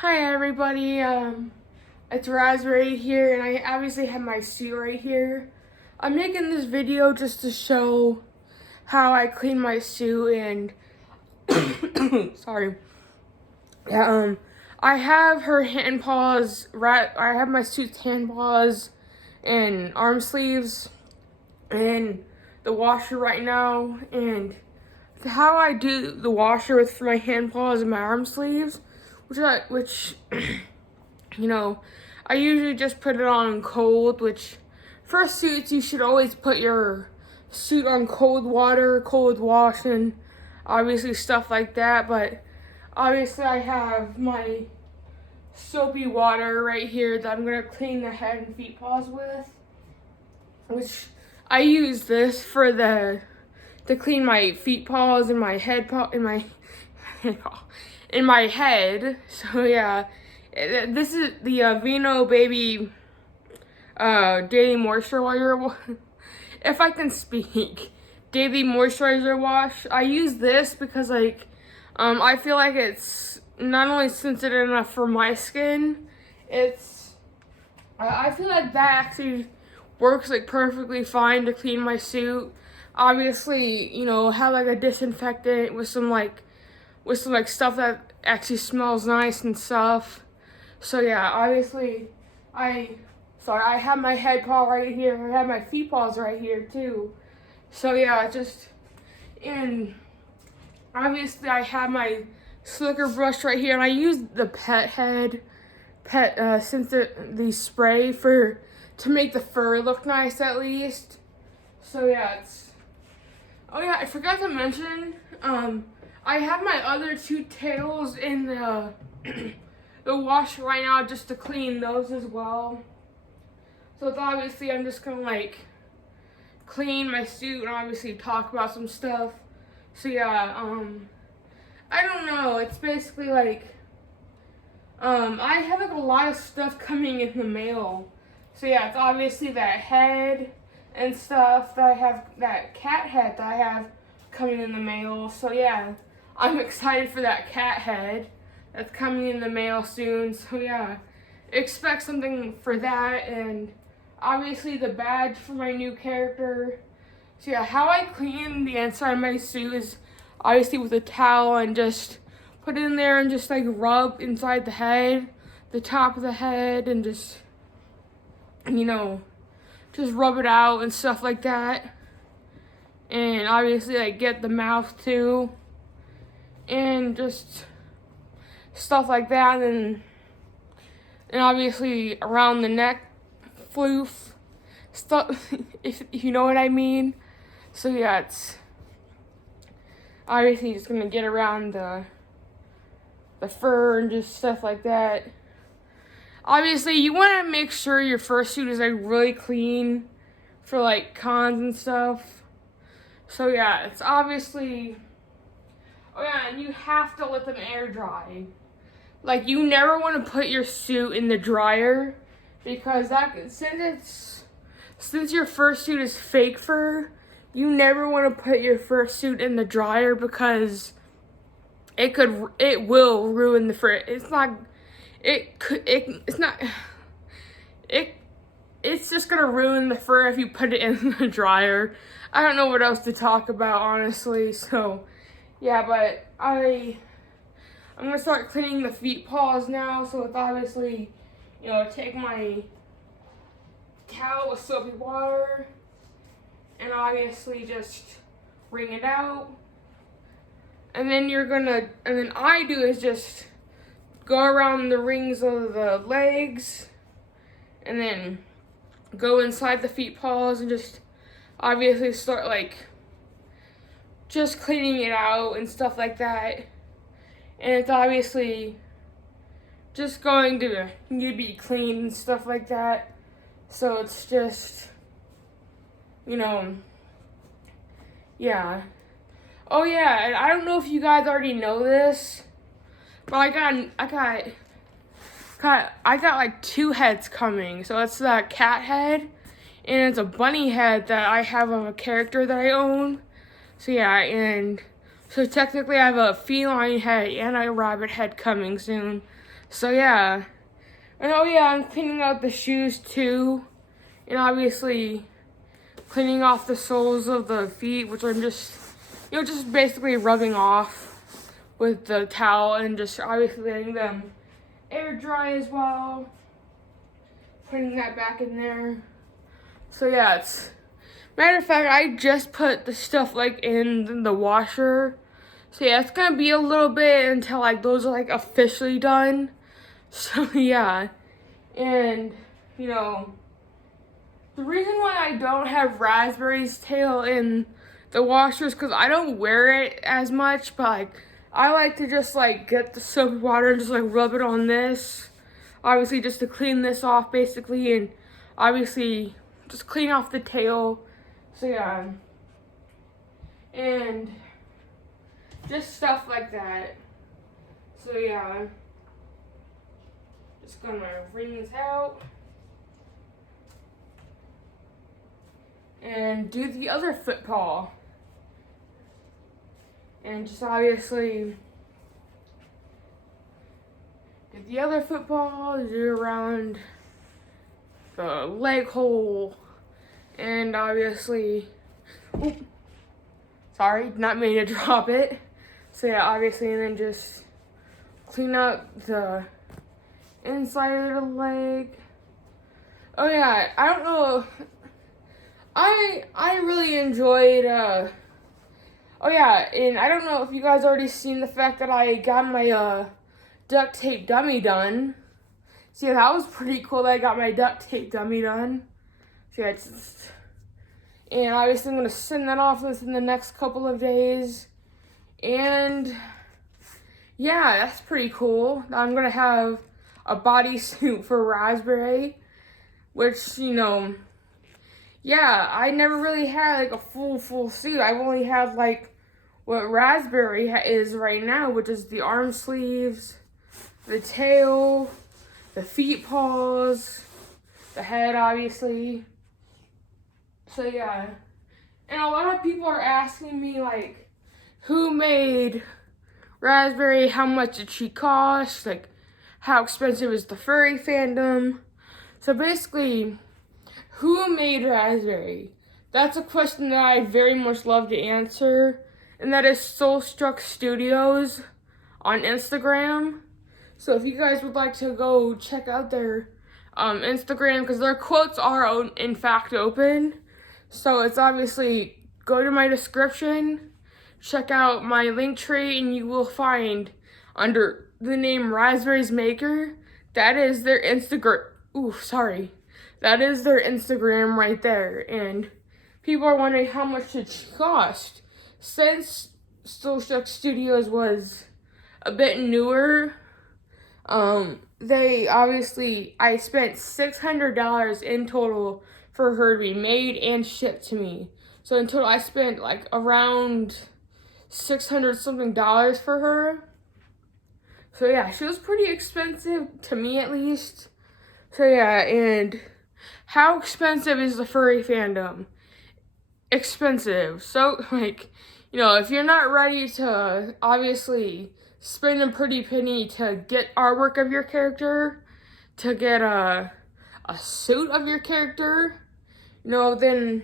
Hi everybody, it's Raspberry here, and I obviously have my suit right here. I'm making this video just to show how I clean my suit and, sorry. Yeah, I have her hand paws, I have my suit's hand paws and arm sleeves and the washer right now, and how I do the washer for my hand paws and my arm sleeves, which I usually just put it on cold, which for suits, you should always put your suit on cold water, cold wash, and obviously stuff like that. But obviously I have my soapy water right here that I'm gonna clean the head and feet paws with, which I use this to clean my feet paws and my head paw in my in my head. So yeah, this is the Vino Baby Daily Moisturizer. If I can speak, Daily Moisturizer Wash. I use this because I feel like it's not only sensitive enough for my skin, I feel like that actually works perfectly fine to clean my suit. Obviously, have a disinfectant with some stuff that actually smells nice and stuff. So yeah, obviously I have my head paw right here. I have my feet paws right here too. So yeah, and obviously I have my slicker brush right here, and I use the the spray to make the fur look nice at least. So yeah, oh yeah, I forgot to mention, I have my other two tails in the the wash right now just to clean those as well. So obviously I'm just gonna clean my suit and obviously talk about some stuff. So yeah, I don't know, it's basically I have a lot of stuff coming in the mail. So yeah, it's obviously that head and stuff that I have, that cat head that I have coming in the mail. So yeah, I'm excited for that cat head that's coming in the mail soon. So yeah, expect something for that, and obviously the badge for my new character. So yeah, how I clean the inside of my suit is obviously with a towel and just put it in there and just rub inside the head, the top of the head, and just just rub it out and stuff like that. And obviously get the mouth too, and just stuff like that, and obviously around the neck, floof stuff, if you know what I mean. So yeah, it's obviously just gonna get around the fur and just stuff like that. Obviously, you want to make sure your fursuit is really clean for cons and stuff. So yeah, it's obviously, oh yeah, and you have to let them air dry. You never want to put your suit in the dryer, because since your fursuit is fake fur, you never want to put your fursuit in the dryer, because it will ruin the fur. It's just gonna ruin the fur if you put it in the dryer. I don't know what else to talk about, honestly. So yeah, but I'm gonna start cleaning the feet paws now. So it's obviously, take my towel with soapy water and obviously just wring it out. And then I do is just go around the rings of the legs and then go inside the feet paws and just obviously start just cleaning it out and stuff like that. And it's obviously just going to need to be clean and stuff like that. So it's just, yeah. Oh yeah, and I don't know if you guys already know this, but I got two heads coming. So it's that cat head, and it's a bunny head that I have of a character that I own. So yeah, and so technically I have a feline head and a rabbit head coming soon. So yeah. And oh yeah, I'm cleaning out the shoes too. And obviously cleaning off the soles of the feet, which I'm just, just basically rubbing off with the towel and just obviously letting them air dry as well. Putting that back in there. So yeah, it's, matter of fact, I just put the stuff like in the washer. So yeah, it's gonna be a little bit until like those are like officially done. So yeah, and the reason why I don't have Raspberry's tail in the washer is because I don't wear it as much, but like I like to just like get the soap water and just like rub it on this, obviously just to clean this off basically, and obviously just clean off the tail. So yeah, and just stuff like that. So yeah, just gonna wring this out and do the other foot paw. And just obviously get the other foot paw, do around the leg hole, and obviously, sorry, not meaning to drop it. So yeah, obviously, and then just clean up the inside of the leg. Oh yeah, I don't know. I really enjoyed. Oh yeah, and I don't know if you guys already seen the fact that I got my duct tape dummy done. So yeah, that was pretty cool that I got my duct tape dummy done. So yeah, and obviously I'm gonna send that off within the next couple of days. And yeah, that's pretty cool. I'm gonna have a bodysuit for Raspberry, which, yeah, I never really had like a full suit. I've only had like what Raspberry is right now, which is the arm sleeves, the tail, the feet paws, the head obviously. So yeah, and a lot of people are asking me like, who made Raspberry, how much did she cost, like how expensive is the furry fandom. So basically, who made Raspberry? That's a question that I very much love to answer, and that is Soulstruck Studios on Instagram. So if you guys would like to go check out their Instagram, because their quotes are in fact open. So it's obviously, go to my description, check out my link tree, and you will find under the name Raspberry's Maker, that is their Instagram. That is their Instagram right there. And people are wondering how much it cost. Since Soulstruck Studios was a bit newer, I spent $600 in total for her to be made and shipped to me. So in total, I spent like around $600 something for her. So yeah, she was pretty expensive, to me at least. So yeah, and how expensive is the furry fandom? Expensive. So like, if you're not ready to obviously spend a pretty penny to get artwork of your character, to get a suit of your character, then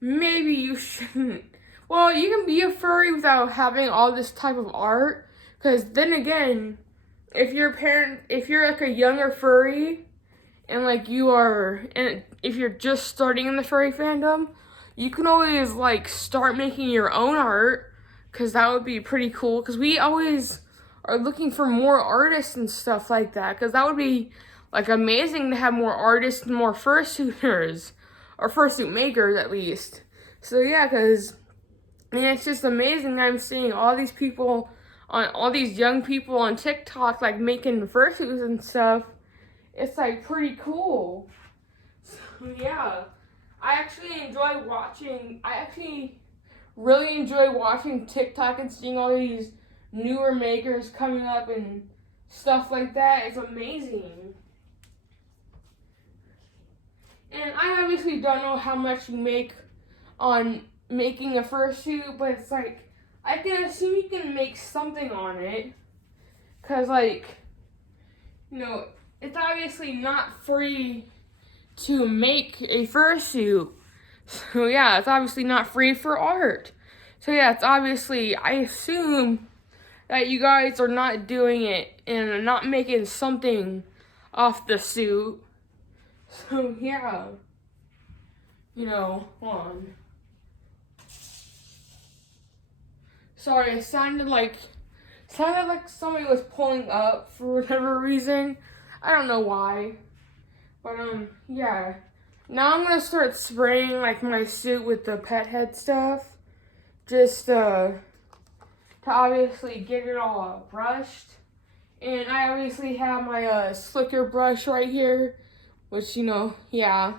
maybe you shouldn't. Well, you can be a furry without having all this type of art, because then again, if you're like a younger furry, and like if you're just starting in the furry fandom, you can always like start making your own art, because that would be pretty cool, because we always are looking for more artists and stuff like that, because that would be like amazing to have more artists and more fursuiters, or fursuit makers at least. So yeah, and it's just amazing. I'm seeing all these young people on TikTok like making fursuits and stuff. It's like pretty cool. So yeah, I actually really enjoy watching TikTok and seeing all these newer makers coming up and stuff like that. It's amazing. And I obviously don't know how much you make on making a fursuit, but it's like, I can assume you can make something on it. Cause like, it's obviously not free to make a fursuit. So yeah, it's obviously not free for art. So yeah, it's obviously, I assume that you guys are not doing it and not making something off the suit. So yeah, hold on. Sorry, it sounded like somebody was pulling up for whatever reason. I don't know why. But yeah. Now I'm gonna start spraying like my suit with the pet head stuff. Just to obviously get it all brushed. And I obviously have my slicker brush right here, which yeah.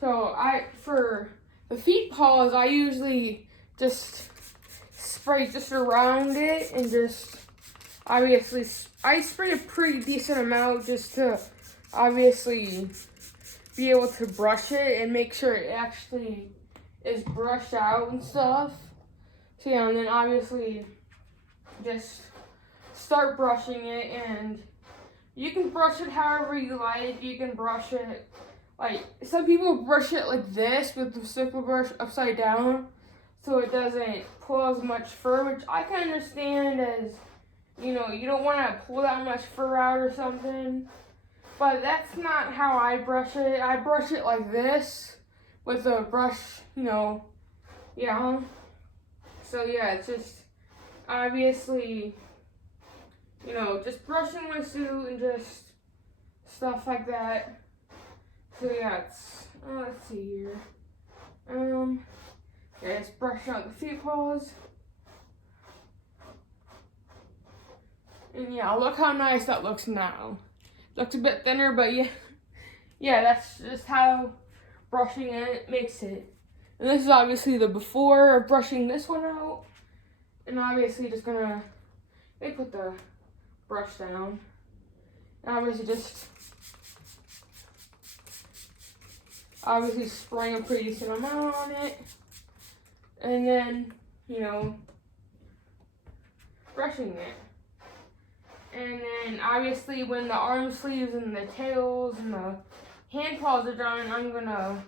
So for the feet paws, I usually just spray just around it and just obviously I spray a pretty decent amount just to obviously be able to brush it and make sure it actually is brushed out and stuff. So yeah, and then obviously just start brushing it, and you can brush it however you like. You can brush it like some people brush it like this with the circle brush upside down so it doesn't pull as much fur, which I can understand as you don't want to pull that much fur out or something. But that's not how I brush it. I brush it like this with a brush, yeah. So yeah, it's just obviously, just brushing my suit and just stuff like that. So yeah, it's, let's see here. Yeah, just brushing out the feet paws. And yeah, look how nice that looks now. Looks a bit thinner, but yeah, that's just how brushing it makes it. And this is obviously the before of brushing this one out. And obviously just gonna put the brush down. And obviously spraying a pretty decent amount on it. And then, brushing it. And then obviously when the arm sleeves and the tails and the hand paws are done, I'm gonna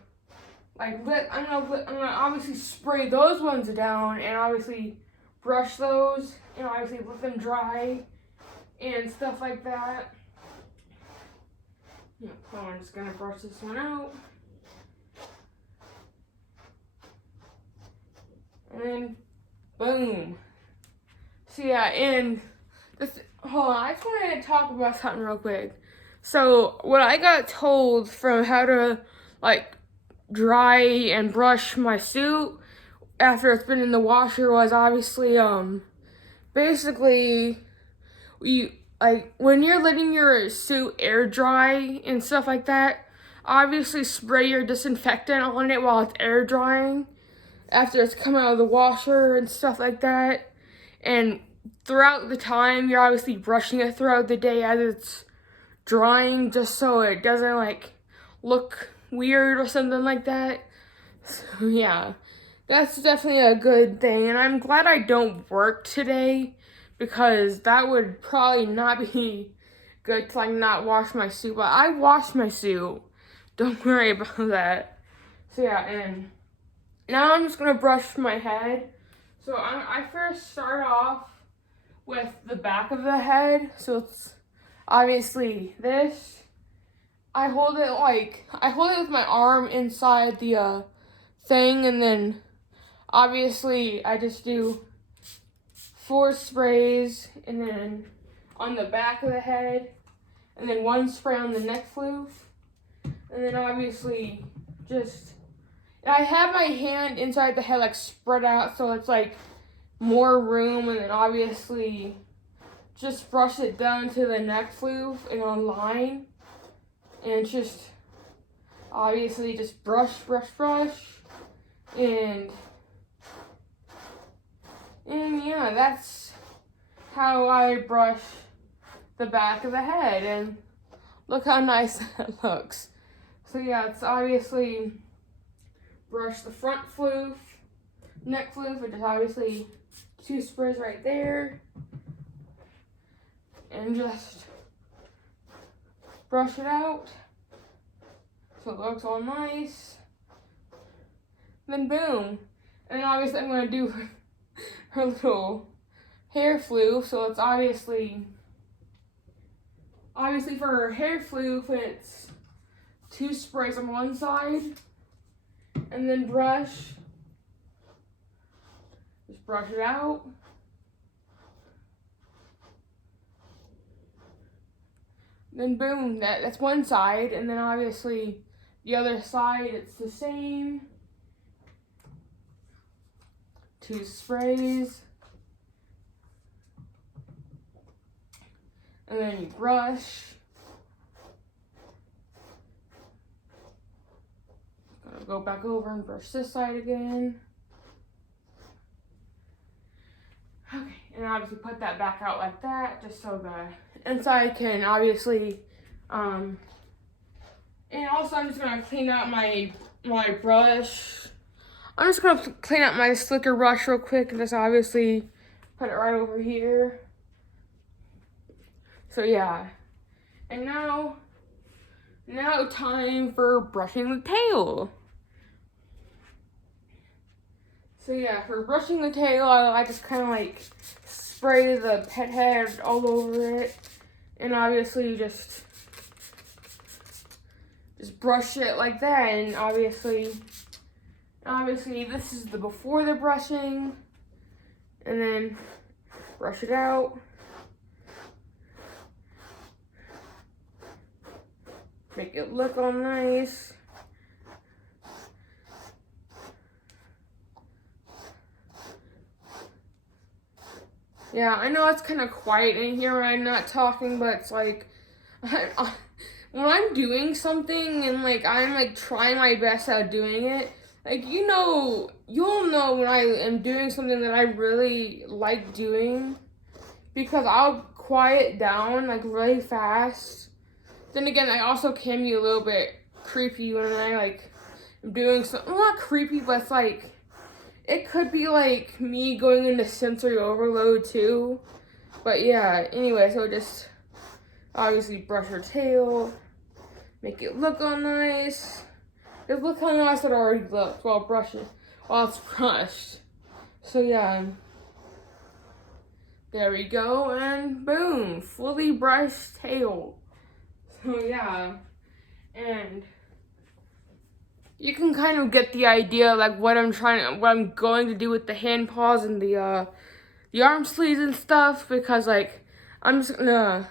obviously spray those ones down and obviously brush those and obviously let them dry and stuff like that. So I'm just gonna brush this one out. And then boom. So yeah, and hold on, I just wanted to talk about something real quick. So what I got told from how to dry and brush my suit after it's been in the washer was obviously basically when you're letting your suit air dry and stuff like that, obviously spray your disinfectant on it while it's air drying after it's come out of the washer and stuff like that. And throughout the time, you're obviously brushing it throughout the day as it's drying, just so it doesn't look weird or something like that. So yeah, that's definitely a good thing. And I'm glad I don't work today because that would probably not be good to not wash my suit. But I wash my suit. Don't worry about that. So yeah, and now I'm just gonna brush my head. So I first start off with the back of the head. So it's obviously this. I hold it with my arm inside the thing, and then obviously I just do 4 sprays, and then on the back of the head, and then 1 spray on the neck floof, and then obviously I have my hand inside the head spread out so it's more room, and then obviously just brush it down to the neck floof and on line, and just obviously just brush, and yeah, that's how I brush the back of the head, and look how nice that looks. So yeah, it's obviously brush the front floof, neck floof, which is obviously 2 sprays right there, and just brush it out so it looks all nice. Then boom. And obviously I'm going to do her little hair floof, so it's obviously for her hair floof, it's 2 sprays on one side, and then just brush it out. Then boom, that's one side, and then obviously the other side, it's the same. 2 sprays. And then you brush. Gotta go back over and brush this side again. Okay, and obviously put that back out like that, just so the inside can obviously, and also I'm just gonna clean out my brush. I'm just gonna clean out my slicker brush real quick and just obviously put it right over here. So yeah, and now time for brushing the tail. So yeah, for brushing the tail, I just kind of like spray the pet head all over it, and obviously just brush it like that. And obviously this is the before the brushing, and then brush it out. Make it look all nice. Yeah, I know it's kind of quiet in here when I'm not talking, but it's like, when I'm doing something and like I'm like trying my best at doing it, like you'll know when I am doing something that I really like doing, because I'll quiet down like really fast. Then again, I also can be a little bit creepy when I like am doing something, well, not creepy, but it's like, it could be like me going into sensory overload too. But yeah, anyway, so just obviously brush her tail, make it look all nice. Just look how nice it already looks while it's brushed. So yeah, there we go, and boom, fully brushed tail. So yeah, and you can kind of get the idea like what I'm going to do with the hand paws and the arm sleeves and stuff, because like I'm just gonna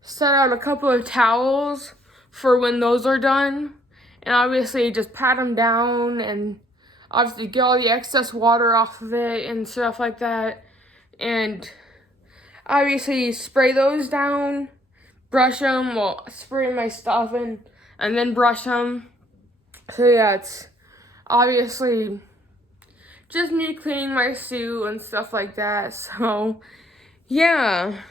set out a couple of towels for when those are done, and obviously just pat them down and obviously get all the excess water off of it and stuff like that, and obviously spray those down, brush them, spray my stuff and then brush them. So yeah, it's obviously just me cleaning my suit and stuff like that. So yeah,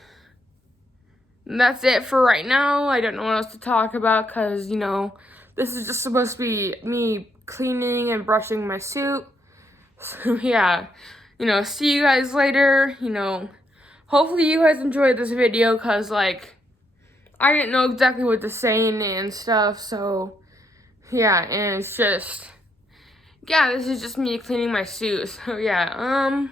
that's it for right now. I don't know what else to talk about, because this is just supposed to be me cleaning and brushing my suit. So yeah, see you guys later. Hopefully you guys enjoyed this video, because like I didn't know exactly what to say and stuff. So yeah, and it's just, yeah, this is just me cleaning my suit. So yeah,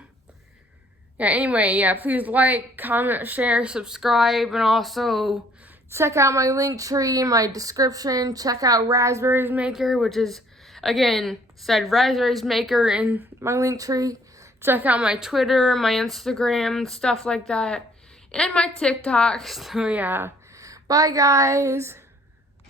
anyway, yeah, please like, comment, share, subscribe, and also check out my link tree in my description. Check out Raspberries Maker, which is, again, said Raspberries Maker in my link tree. Check out my Twitter, my Instagram, stuff like that, and my TikTok. So yeah, bye guys.